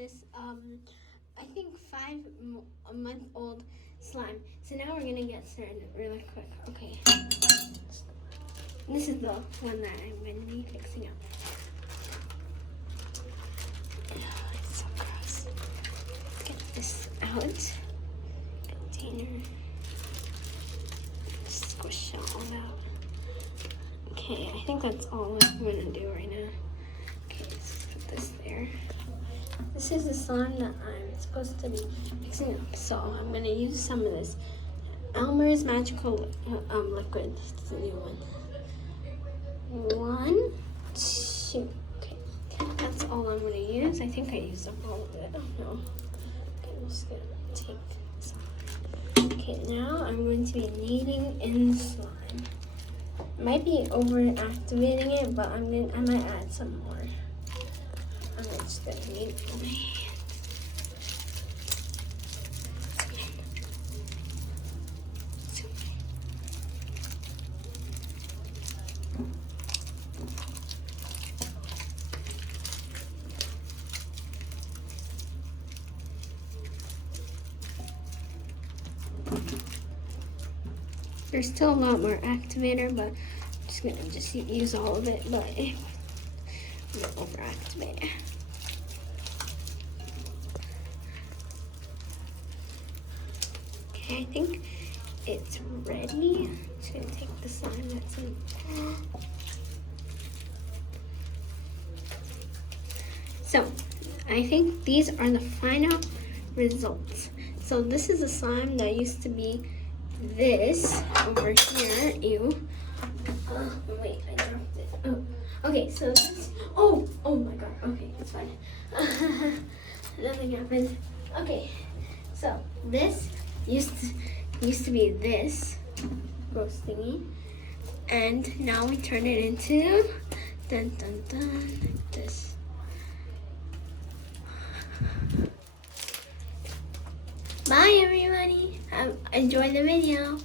this, I think a month old slime. So now we're gonna get started really quick. Okay. This is the one that I'm gonna be fixing up. Oh, it's so gross. Let's get this out. Container. Squish it all out. Okay, I think that's all I'm gonna do right now. Okay, let's put this there. This is the slime that I'm supposed to be fixing up. So I'm gonna use some of this Elmer's Magical Liquid. It's a new one. 1, 2. Okay, that's all I'm gonna use. I think I used up all of it. Oh no. Okay, I'm just gonna take this off. Okay, now I'm going to be kneading in slime. I might be over-activating it, but I might add some more. I'm just gonna knead it in my hand. There's still a lot more activator, but I'm just gonna use all of it, but I'm gonna over-activate it. Okay, I think it's ready to take the slime that's in. So, I think these are the final results. So this is a slime that used to be this over here. Ew. Wait, I dropped it. Oh, okay. So this. Oh my God. Okay, it's fine. Nothing happened. Okay. So this used to be this gross thingy, and now we turn it into dun dun dun this. Bye everybody. Enjoy the video.